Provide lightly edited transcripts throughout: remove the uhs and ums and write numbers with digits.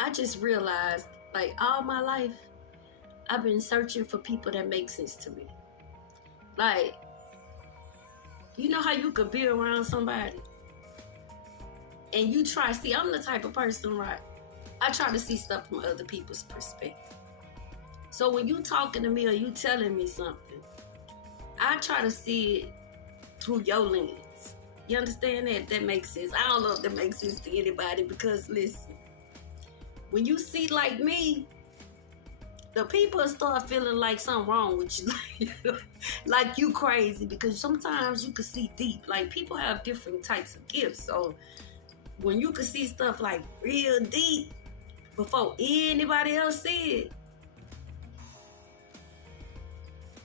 I just realized, like, all my life, I've been searching for people that make sense to me. Like, you know how you could be around somebody and you try, see, I'm the type of person, right? I try to see stuff from other people's perspective. So when you talking to me or you telling me something, I try to see it through your lens. You understand that? That makes sense. I don't know if that makes sense to anybody because, listen, when you see like me, the people start feeling like something wrong with you. Like you crazy because sometimes you can see deep. Like people have different types of gifts. So when you can see stuff like real deep before anybody else see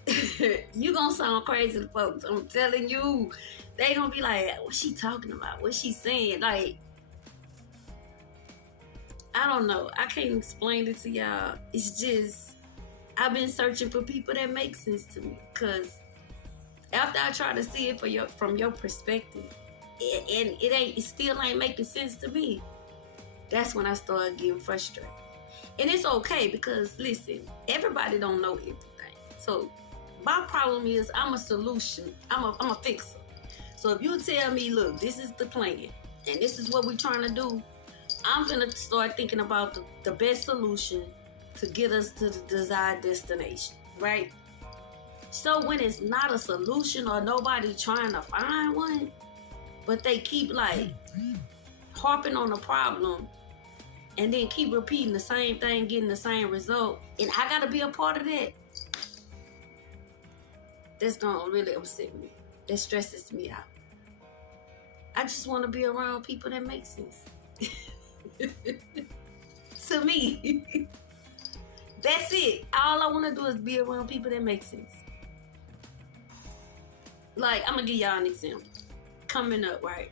it, you gonna sound crazy to folks. I'm telling you. They gonna be like, what's she talking about? What's she saying? Like, I don't know. I can't explain it to y'all. It's just, I've been searching for people that make sense to me. Cause after I try to see it from your perspective, it still ain't making sense to me. That's when I start getting frustrated. And it's okay because listen, everybody don't know everything. So my problem is I'm a solution. I'm a fixer. So if you tell me, look, this is the plan and this is what we're trying to do, I'm gonna start thinking about the best solution to get us to the desired destination, right? So when it's not a solution or nobody trying to find one, but they keep like harping on the problem and then keep repeating the same thing, getting the same result, and I gotta be a part of that, that's gonna really upset me. That stresses me out. I just want to be around people that make sense. To me. That's it. All I want to do is be around people that make sense. Like, I'm going to give y'all an example. Coming up, right?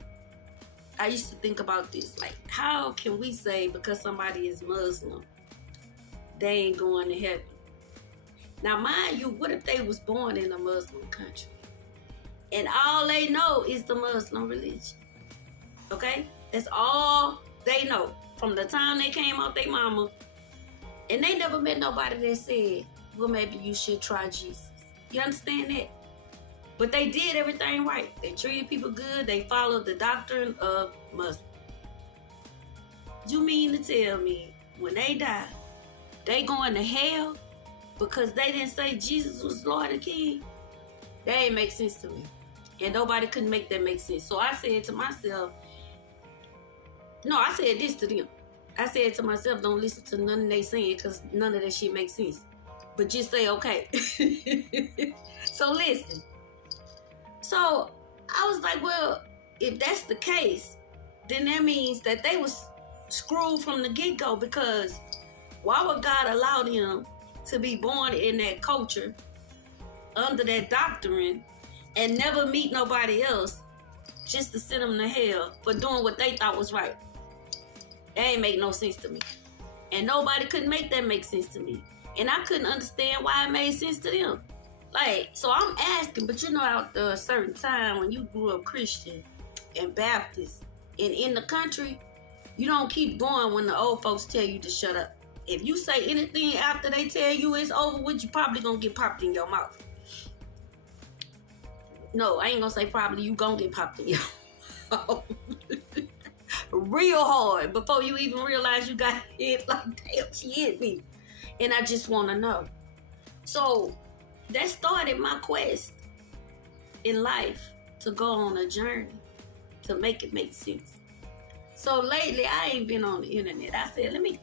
I used to think about this. Like, how can we say because somebody is Muslim, they ain't going to heaven? Now, mind you, what if they was born in a Muslim country? And all they know is the Muslim religion. Okay? That's all they know. From the time they came out their mama. And they never met nobody that said, well, maybe you should try Jesus. You understand that? But they did everything right. They treated people good. They followed the doctrine of Muslim. You mean to tell me when they die, they going to hell because they didn't say Jesus was Lord and King? That ain't make sense to me. And nobody couldn't make that make sense. So I said to myself, no, I said this to them. I said to myself, don't listen to none of they saying because none of that shit makes sense. But just say, okay. So listen. So I was like, well, if that's the case, then that means that they was screwed from the get-go because why would God allow them to be born in that culture under that doctrine and never meet nobody else just to send them to hell for doing what they thought was right? That ain't make no sense to me. And nobody couldn't make that make sense to me. And I couldn't understand why it made sense to them. Like, so I'm asking, but you know, at a certain time when you grew up Christian and Baptist and in the country, you don't keep going when the old folks tell you to shut up. If you say anything after they tell you it's over with, you probably gonna get popped in your mouth. No, I ain't gonna say probably, you gonna get popped in your mouth. Real hard before you even realize you got hit. Like, damn, she hit me. And I just want to know. So that started my quest in life to go on a journey to make it make sense. So lately I ain't been on the internet. I said, let me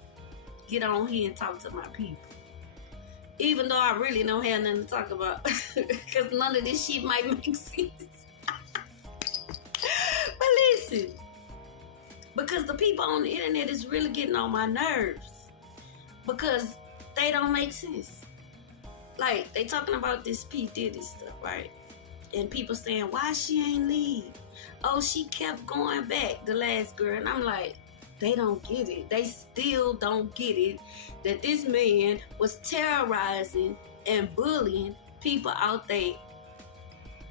get on here and talk to my people. Even though I really don't have nothing to talk about. Because none of this shit might make sense. But listen. Because the people on the internet is really getting on my nerves. Because they don't make sense. Like, they talking about this P. Diddy stuff, right? And people saying, why she ain't leave? Oh, she kept going back, the last girl. And I'm like, they don't get it. They still don't get it that this man was terrorizing and bullying people out there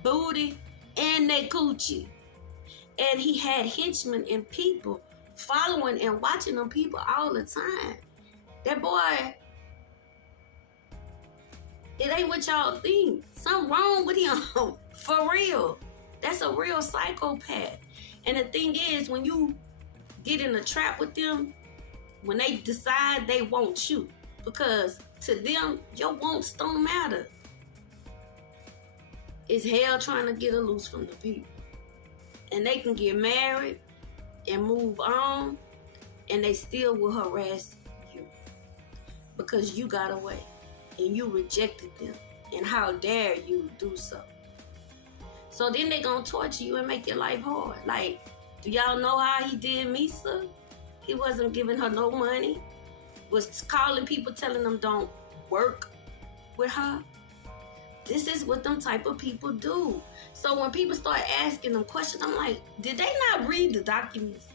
booty and their coochie. And he had henchmen and people following and watching them people all the time. That boy, it ain't what y'all think. Something wrong with him. For real. That's a real psychopath. And the thing is, when you get in a trap with them, when they decide they want you, because to them, your wants don't matter. It's hell trying to get a loose from the people. And they can get married and move on, and they still will harass you because you got away and you rejected them. And how dare you do so? So then they gonna torture you and make your life hard. Like, do y'all know how he did Misa? He wasn't giving her no money. Was calling people, telling them don't work with her. This is what them type of people do. So when people start asking them questions, I'm like, did they not read the documents?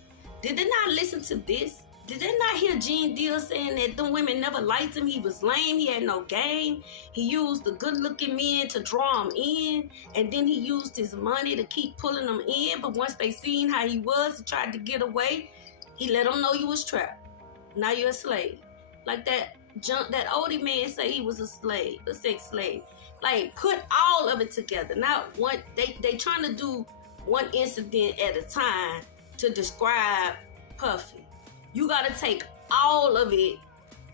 Did they not listen to this? Did they not hear Gene Deal saying that them women never liked him? He was lame. He had no game. He used the good-looking men to draw them in. And then he used his money to keep pulling them in. But once they seen how he was and tried to get away, he let them know you was trapped. Now you're a slave. Like that oldie man say he was a slave, a sex slave. Like, put all of it together. Not one, they trying to do one incident at a time to describe Puffy. You got to take all of it.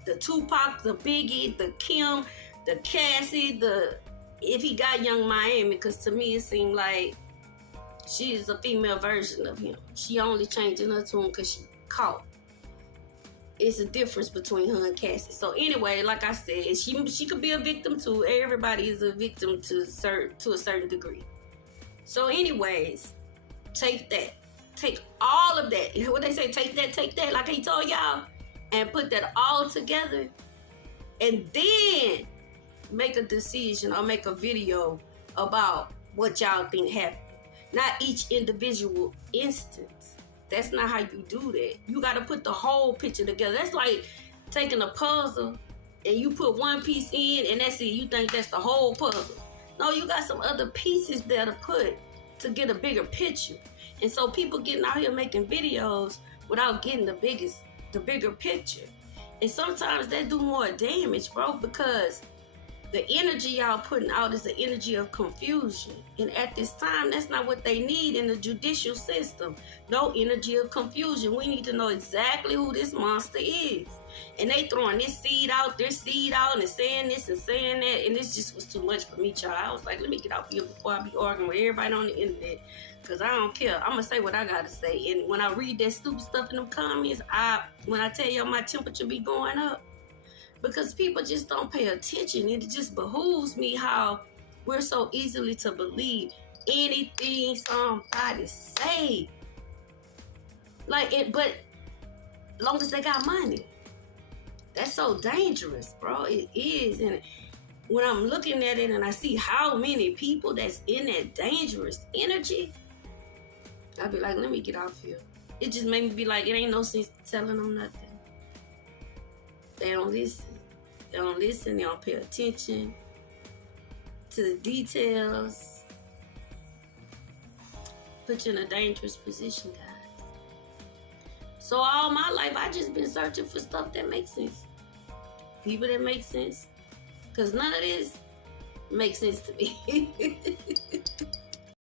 The Tupac, the Biggie, the Kim, the Cassie, if he got Young Miami, because to me it seemed like she is a female version of him. She only changing her tune because she caught. It's a difference between her and Cassie. So anyway, like I said, she could be a victim too. Everybody is a victim to a certain degree. So anyways, take that. Take all of that. What they say, take that, like he told y'all, and put that all together, and then make a decision or make a video about what y'all think happened. Not each individual instance. That's not how you do that. You got to put the whole picture together. That's like taking a puzzle and you put one piece in and that's it. You think that's the whole puzzle. No, you got some other pieces there to put to get a bigger picture. And so people getting out here making videos without getting the bigger picture. And sometimes they do more damage, bro, because the energy y'all putting out is the energy of confusion. And at this time, that's not what they need in the judicial system. No energy of confusion. We need to know exactly who this monster is. And they throwing this seed out, and saying this and saying that. And this just was too much for me, child. I was like, let me get out here before I be arguing with everybody on the internet. Because I don't care. I'm going to say what I got to say. And when I read that stupid stuff in them comments, when I tell y'all my temperature be going up, because people just don't pay attention. It just behooves me how we're so easily to believe anything somebody say. Like it, but long as they got money. That's so dangerous, bro. It is. And when I'm looking at it and I see how many people that's in that dangerous energy, I'll be like, let me get off here. It just made me be like, it ain't no sense telling them nothing. They don't listen. They don't listen. They don't pay attention to the details. Put you in a dangerous position, guys. So all my life, I just been searching for stuff that makes sense. People that make sense. Because none of this makes sense to me.